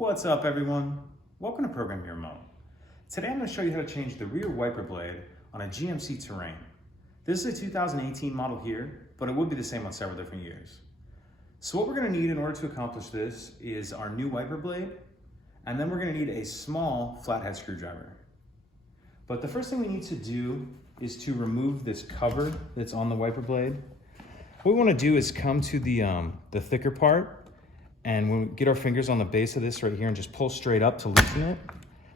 What's up everyone? Welcome to Program Your Remote. Today I'm going to show you how to change the rear wiper blade on a GMC Terrain. This is a 2018 model here, but it would be the same on several different years. So what we're going to need in order to accomplish this is our new wiper blade, and then we're going to need a small flathead screwdriver. But the first thing we need to do is to remove this cover that's on the wiper blade. What we want to do is come to the thicker part, and when we get our fingers on the base of this right here and just pull straight up to loosen it.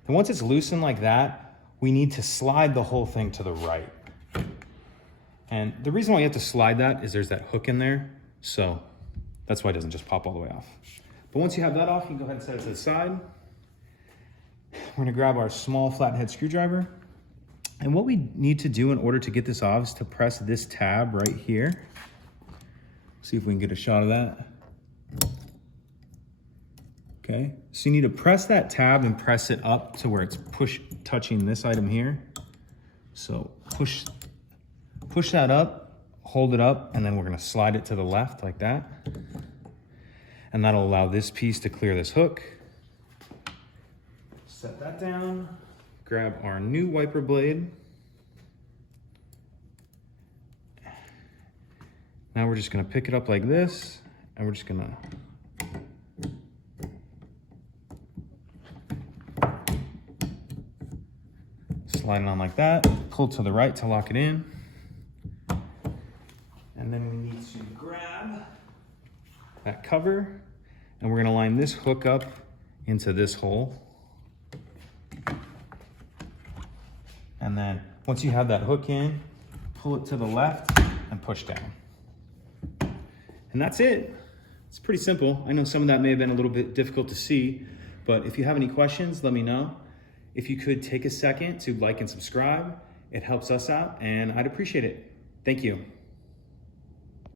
And once it's loosened like that, we need to slide the whole thing to the right. And the reason why you have to slide that is there's that hook in there, so that's why it doesn't just pop all the way off. But once you have that off, you can go ahead and set it to the side. We're gonna grab our small flathead screwdriver. And what we need to do in order to get this off is to press this tab right here. See if we can get a shot of that. Okay, so you need to press that tab and press it up to where it's touching this item here. So push that up, hold it up, and then we're gonna slide it to the left like that. And that'll allow this piece to clear this hook. Set that down, grab our new wiper blade. Now we're just gonna pick it up like this, and we're just gonna slide it on like that, pull to the right to lock it in. And then we need to grab that cover, and we're gonna line this hook up into this hole. And then once you have that hook in, pull it to the left and push down. And that's it. It's pretty simple. I know some of that may have been a little bit difficult to see, but if you have any questions, let me know. If you could take a second to like and subscribe, it helps us out and I'd appreciate it. Thank you.